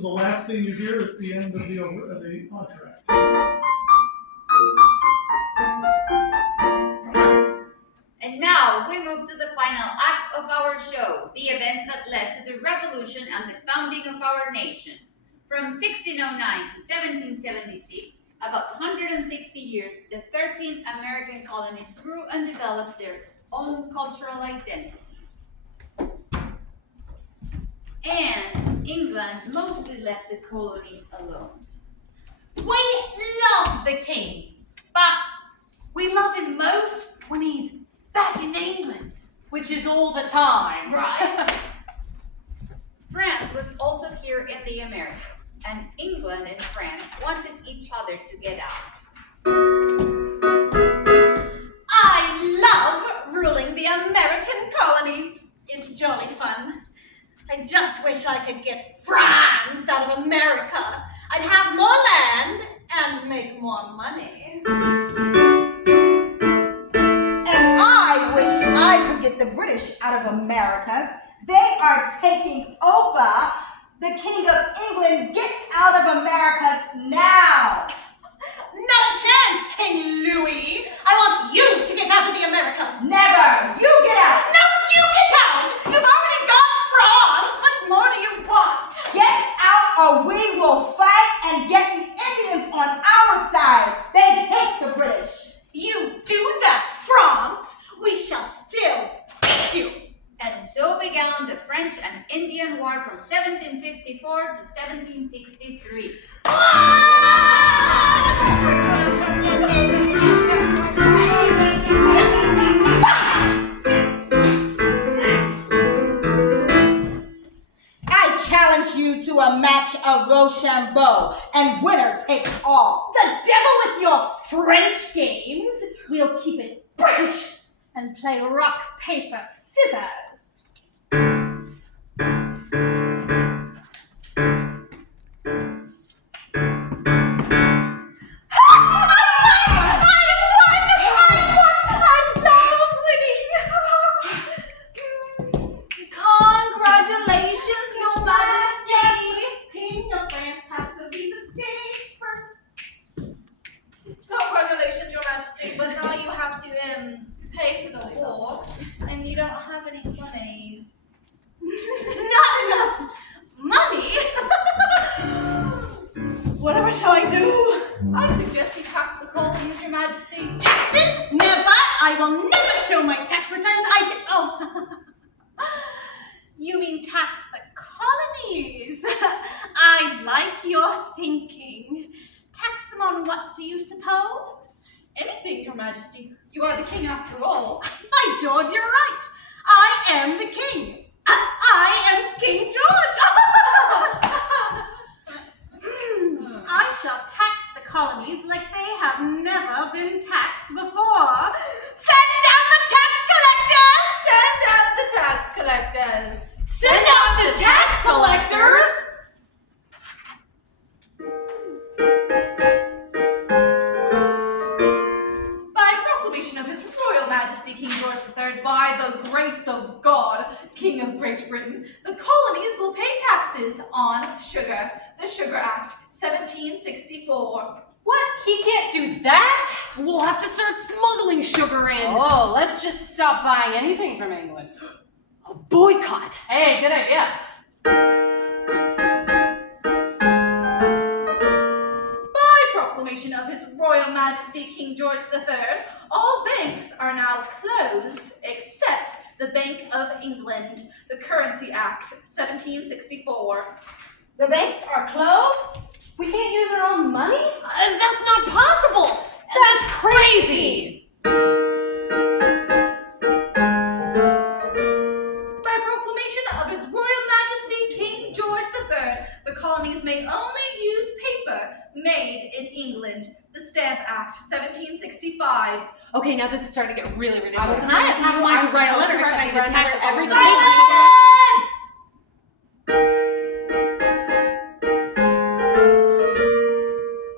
is the last thing you hear at the end of the entr'acte. And now we move to the final act of our show, the events that led to the revolution and the founding of our nation. From 1609 to 1776, about 160 years, the 13 American colonies grew and developed their own cultural identities. And England mostly left the colonies alone. We love the king, but we love him most when he's back in England. Which is all the time. Right. France was also here in the Americas, and England and France wanted each other to get out. I love ruling the American colonies. It's jolly fun. I just wish I could get France out of America. I'd have more land and make more money. And I wish I could get the British out of Americas. They are taking over. The King of England, get out of Americas now. Not a chance, King Louis. I want you to get out of the Americas. Never. You get out. No, you get out. You've already got France. What more do you want? Get out or we will fight and get the Indians on our side. They hate the British. You do that, France. We shall still hate you. And so began the French and Indian War from 1754 to 1763. I challenge you to a match of Rochambeau, and winner takes all. The devil with your French games. We'll keep it British and play rock, paper, scissors. Congratulations, Your Majesty. King of France has to leave the stage first. Congratulations, Your Majesty, but now you have to pay for the war, and you don't have any money. Not enough money? Whatever shall I do? I suggest you tax the colonies, Your Majesty. Taxes? Never! I will never show my tax returns. Oh. You mean tax the colonies? I like your thinking. Tax them on what, do you suppose? Anything, Your Majesty. You are the king after all. By George, you're right. I am the king. I am King George. I shall tax the colonies like they have never been taxed before. Send out the tax collectors! Send out the tax collectors. Send out the tax collectors! By proclamation of His Royal Majesty King George III, by the grace of God, King of Great Britain, the colonies will pay taxes on sugar. The Sugar Act, 1764. What? He can't do that? We'll have to start smuggling sugar in. Oh, let's just stop buying anything from England. A boycott. Hey, good idea. By proclamation of His Royal Majesty King George III, all banks are now closed except the Bank of England. The Currency Act, 1764. The banks are closed? We can't use our own money? That's not possible. That's crazy. By proclamation of His Royal Majesty King George III, the colonies may only use paper made in England. The Stamp Act, 1765. Okay, now this is starting to get really ridiculous. And I have half a mind to write a letter expecting to tax everything. Silence!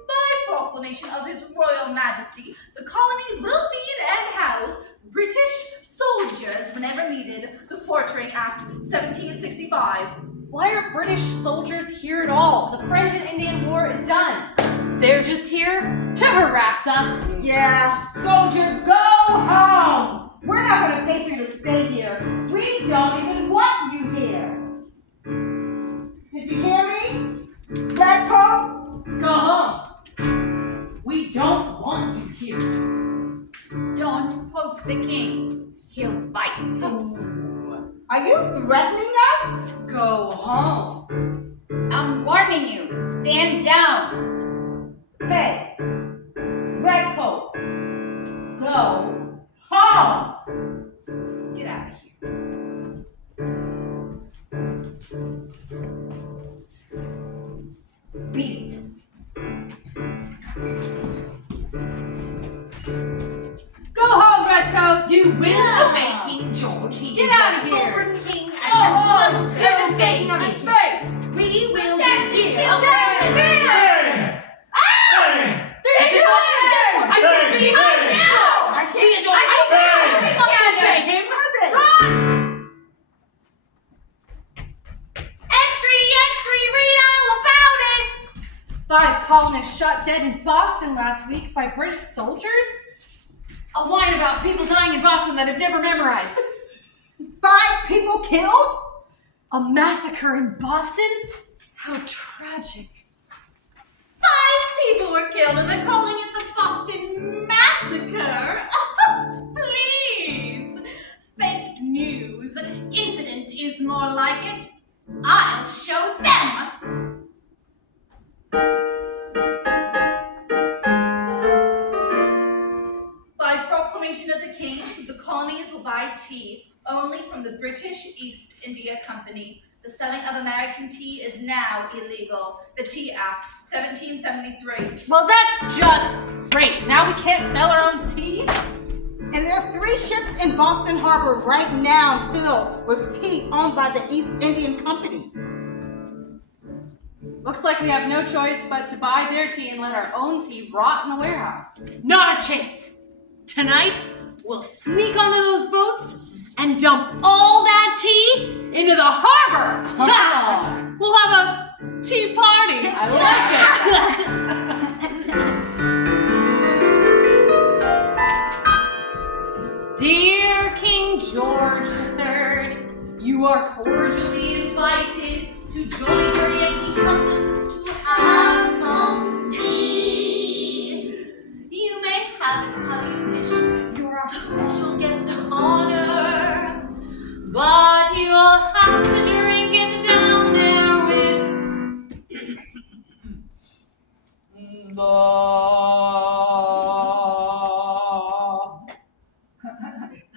By proclamation of His Royal Majesty, the colonies will feed and house British soldiers whenever needed. The Quartering Act, 1765. Why are British soldiers here at all? all. The French and Indian War is done. They're just here to harass us. Yeah, soldier, go home. We're not going to pay for you to stay here, 'cause we don't even want you here. Did you hear me? Redcoat? Go home. We don't want you here. Don't poke the king. He'll bite. Are you threatening us? Go home. I'm warning you. Stand down. Hey, Redcoat, go home. Get out of here. Beat it. Go home, Redcoats! You will Yeah. obey King George. He Get is out our of here. sovereign king and Oh, you must you're obey taking on his him. face! We will Protect be the here. children. Bang! Bang! There's Hey, no hey, one! I hey, can't be hey. right now! I can't Bang! We must obey him! Extra, read all about it. 5 colonists shot dead in Boston last week by British soldiers? A line about people dying in Boston that I've never memorized. 5 people killed? A massacre in Boston? How tragic. 5 people were killed and they're calling it the Boston Massacre? Please! Fake news. Incident is more like it. I'll show them! By proclamation of the king, the colonies will buy tea only from the British East India Company. The selling of American tea is now illegal. The Tea Act, 1773. Well, that's just great. Now we can't sell our own tea? And there are 3 ships in Boston Harbor right now filled with tea owned by the East Indian Company. Looks like we have no choice but to buy their tea and let our own tea rot in the warehouse. Not a chance. Tonight, we'll sneak onto those boats and dump all that tea into the harbor. Ha! We'll have a tea party. I like it. Dear King George III, you are cordially invited to join your Yankee cousins to have some tea. You may have it how you wish. You're our special guest of honor, but you'll have to drink it down there with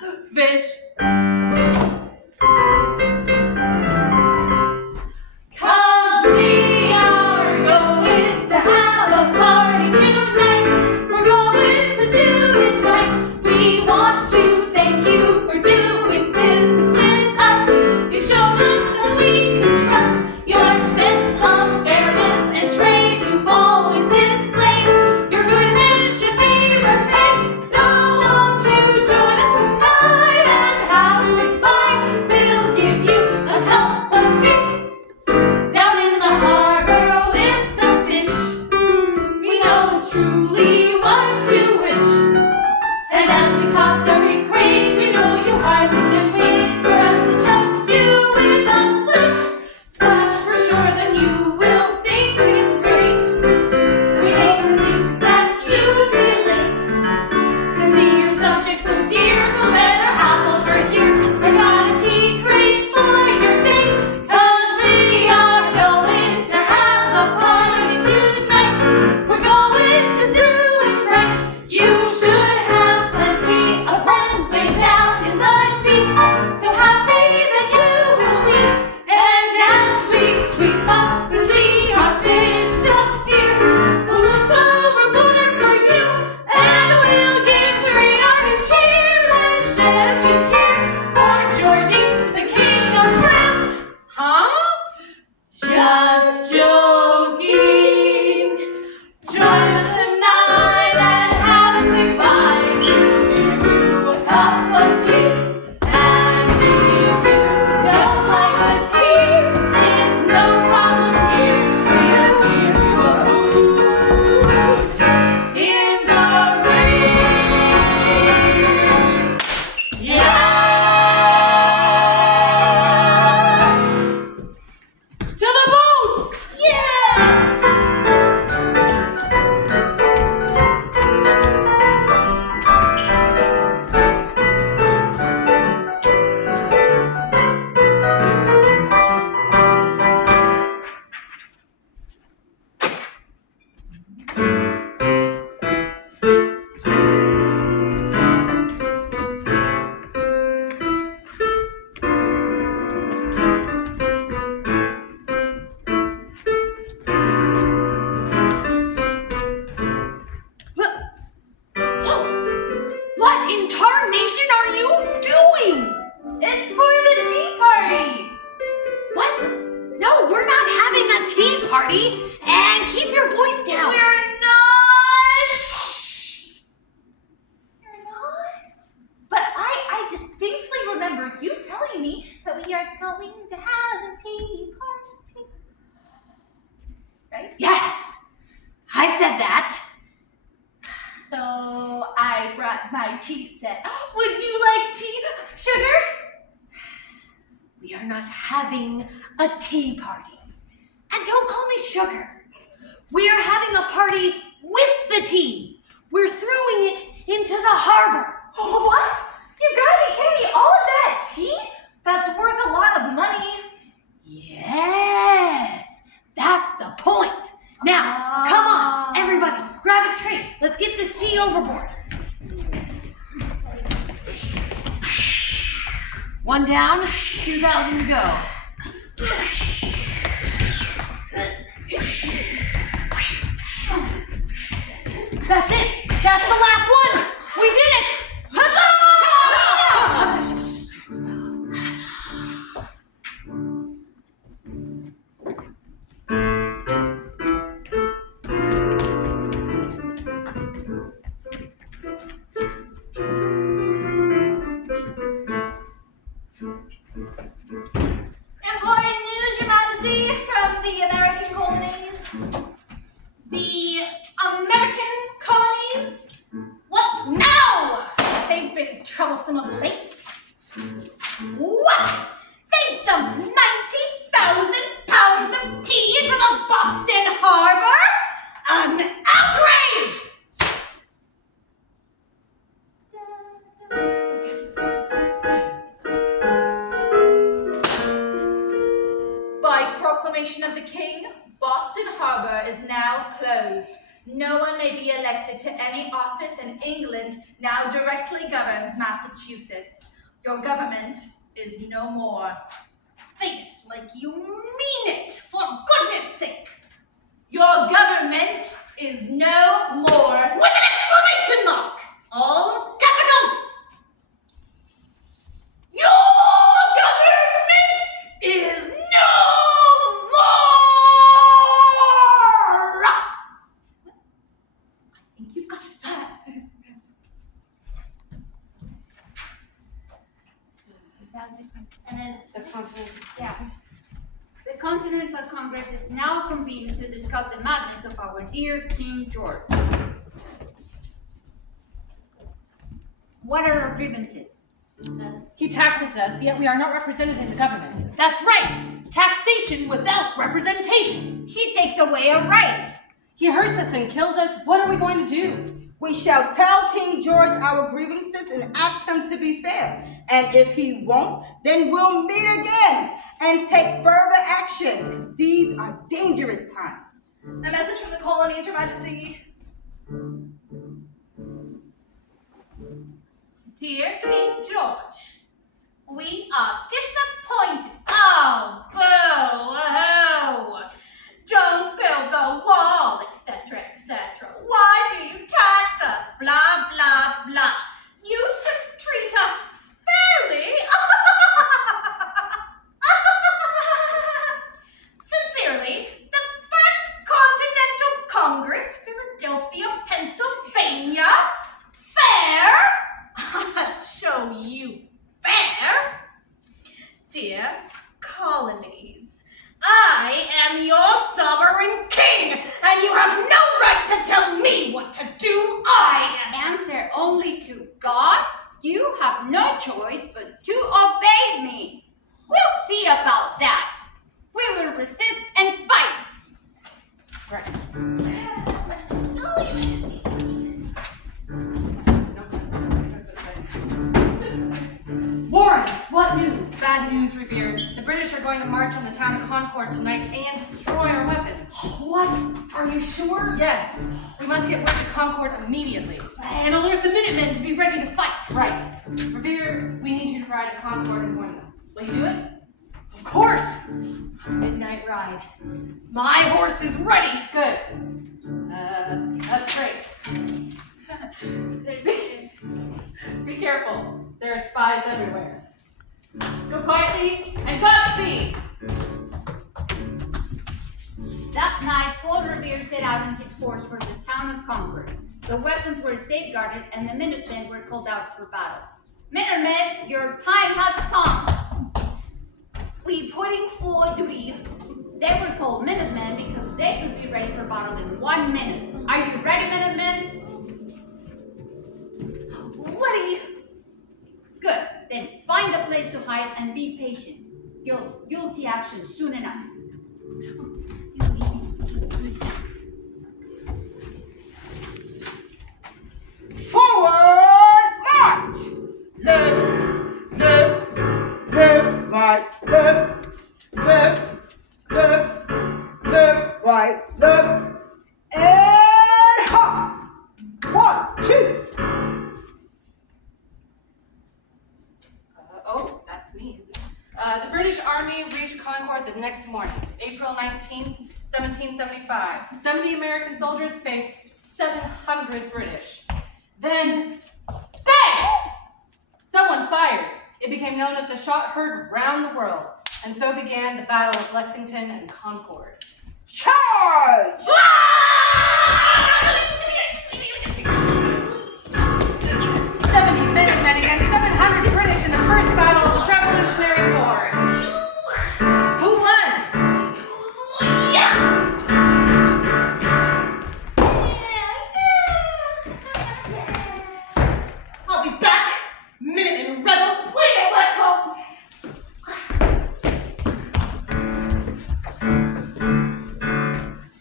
the fish. Cause we are going to have a party tonight. We're going to do it right. We want to thank you for doing business with us. You showed us that we can trust your sense of fairness and trade you've always displayed. and keep your voice down. We're not. You're not. But I distinctly remember you telling me that we are going to have a tea party. Right? Yes, I said that. So I brought my tea set. Would you like tea, sugar? We are not having a tea party. And don't call me sugar. We are having a party with the tea. We're throwing it into the harbor. What? You gotta be kidding me! All of that tea? That's worth a lot of money. Yes, that's the point. Now, come on, everybody, grab a tray. Let's get this tea overboard. One down, 2,000 to go. That's it. That's the last one. We did it. Huzzah! Important news, Your Majesty, from the American colonies. The American colonies? What now? They've been troublesome of late. What? They dumped 90,000 pounds of tea into the Boston Harbor? An outrage! By proclamation of the king, Boston Harbor is now closed. No one may be elected to any office, and England now directly governs Massachusetts. Your government is no more. Say it like you mean it, for goodness sake! Your government is no more. With an exclamation mark! All capitals! Your government is no more! I think you've got it. And then The continent. yeah. The Continental Congress is now convened to discuss the madness of our dear King George. What are our grievances? He taxes us, yet we are not represented in the government. That's right! Taxation without representation. He takes away our rights. He hurts us and kills us. What are we going to do? We shall tell King George our grievances and ask him to be fair. And if he won't, then we'll meet again and take further action, because these are dangerous times. A message from the colonies, Your Majesty. Dear King George, we are disappointed. Oh, boo, oh. Don't build the wall, etc., etc. Why do you tax us? Blah, blah, blah. You should treat us fairly. Sincerely, the First Continental Congress, Philadelphia, Pennsylvania. Fair? I'll show you fair. Dear colonies, I am your sovereign king, and you have no right to tell me what to do. I Answer only to God. You have no choice but to obey me. We'll see about that. We will resist and fight. Warren, what news? Bad news, Revere. The British are going to march on the town of Concord tonight and destroy our weapons. What? Are you sure? Yes. We must get word to Concord immediately. And alert the Minutemen to be ready to fight. Right. Revere, we need you to ride to Concord and warn them. Will you do it? Of course! A midnight ride. My horse is ready! Good. That's great. Be careful. There are spies everywhere. Go quietly and Godspeed! That night, Paul Revere set out on his course for the town of Concord. The weapons were safeguarded and the Minutemen were called out for battle. Minutemen, your time has come! We putting for duty. They were called Minutemen because they could be ready for battle in 1 minute. Are you ready, Minutemen? Ready? Good. Then find a place to hide and be patient. You'll see action soon enough. Forward march! Left, left, left, right, left, left, left, left, right, left, and hop! 1, 2. Oh, that's me. The British Army reached Concord the next morning, April 19th, 1775. 70 American soldiers faced 700 British. Then, bang! Someone fired. It became known as the shot heard round the world, and so began the Battle of Lexington and Concord. Charge! 70 Minutemen against 700 British in the first battle of the Revolutionary War. Who won? I'll be back! Minutemen rebel! We ain't let go!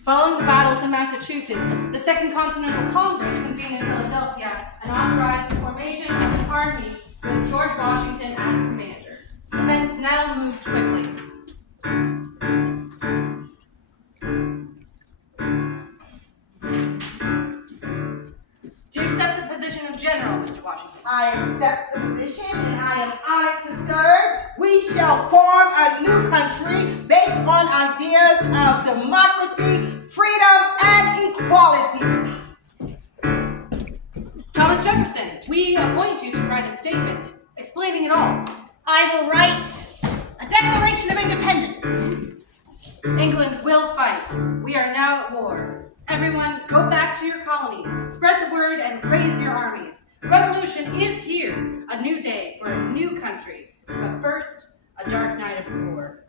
Following the battles in Massachusetts, the Second Continental Congress convened in Philadelphia and authorized the formation of an army with George Washington as commander. Events now moved quickly. Do you accept the position of general, Mr. Washington? I accept the position and I am honored to serve. We shall form a new country based on ideas of democracy, freedom, and equality. Thomas Jefferson, we appoint you to write a statement explaining it all. I will write a Declaration of Independence. England will fight. We are now at war. Everyone, go back to your colonies. Spread the word and raise your armies. Revolution is here. A new day for a new country. But first, a dark night of war.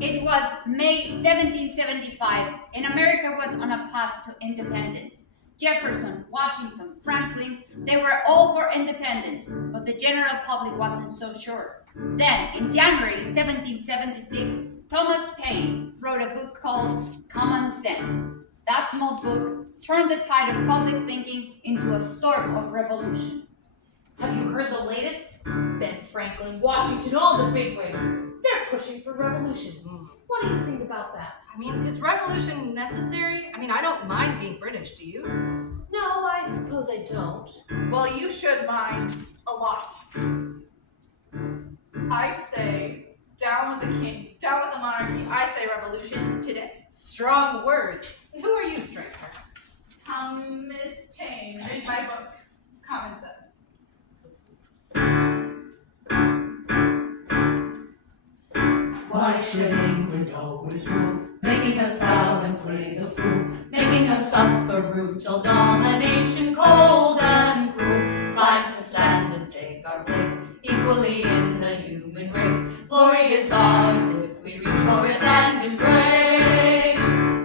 It was May 1775, and America was on a path to independence. Jefferson, Washington, Franklin, they were all for independence, but the general public wasn't so sure. Then, in January 1776, Thomas Paine wrote a book called Common Sense. That small book turned the tide of public thinking into a storm of revolution. Have you heard the latest? Ben Franklin, Washington, all the bigwigs. They're pushing for revolution. What do you think about that? I mean, is revolution necessary? I mean, I don't mind being British, do you? No, I suppose I don't. Well, you should mind a lot. I say, down with the king, down with the monarchy. I say revolution today. Strong words. Who are you, stranger? Miss Payne, read my book, Common Sense. Why should England always rule, making us bow and play the fool, making us suffer brutal domination, cold and cruel? Time to stand and take our place, equally in the human race. Glory is ours if we reach for it and embrace.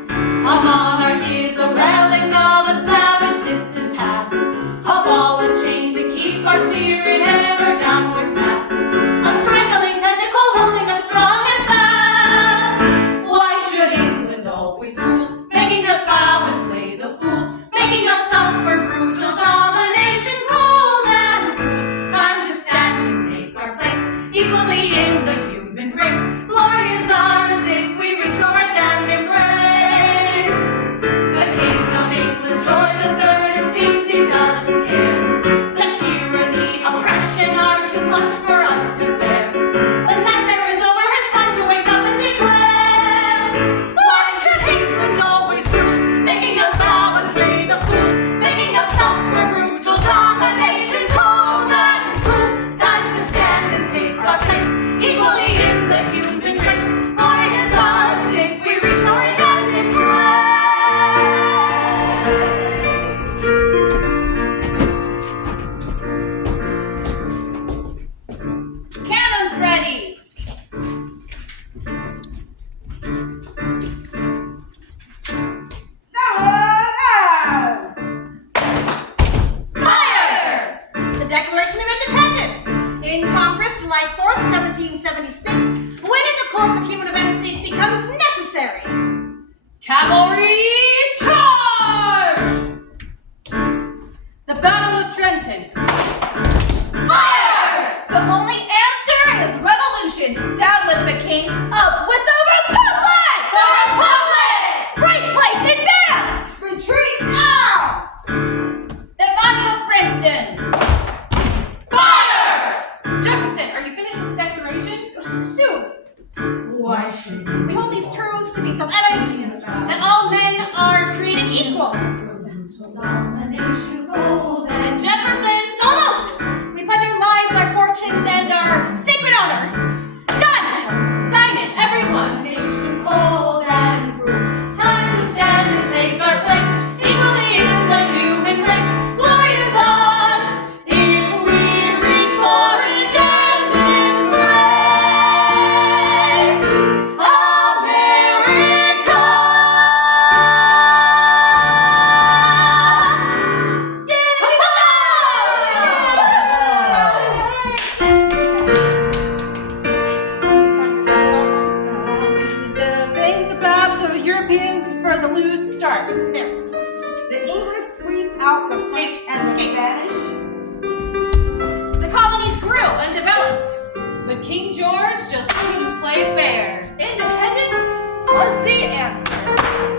A monarchy is a relic of a savage distant past, a ball and chain to keep our spirit ever downward cast, a strangling tentacle holding us strong and fast. Why should England always rule, making us bow and play the fool, making us suffer brutal domination, cold and cruel? Time to stand and take our place, equally in the human race. Glory is ours if we reach for it and embrace. The King of England, George III, it seems he doesn't care. The tyranny, oppression are too much for us to bear. The nightmare is over, it's time to wake up and declare. Why should England Cavalry, charge! The Battle of Trenton. Fire! The only answer is revolution. Down with the king, up with the republic! The republic! Right flank, advance! Retreat now! The Battle of Princeton. Fire! Jefferson, are you finished with the declaration? Soon. Why should we We hold these truths to be self-evident that all men are created equal. domination cold and Jefferson, almost! We pledge our lives, our fortunes, and our sacred honor. Done! Sign it, everyone! nation cold and cruel. Time to stand and take our place equally in the human race. Glory is ours if we reach for it and embrace America. The things about the Europeans for the loose start with there. The English squeezed out the French and the Spanish. The colonies grew and developed. But King George just couldn't play fair. Independence was the answer.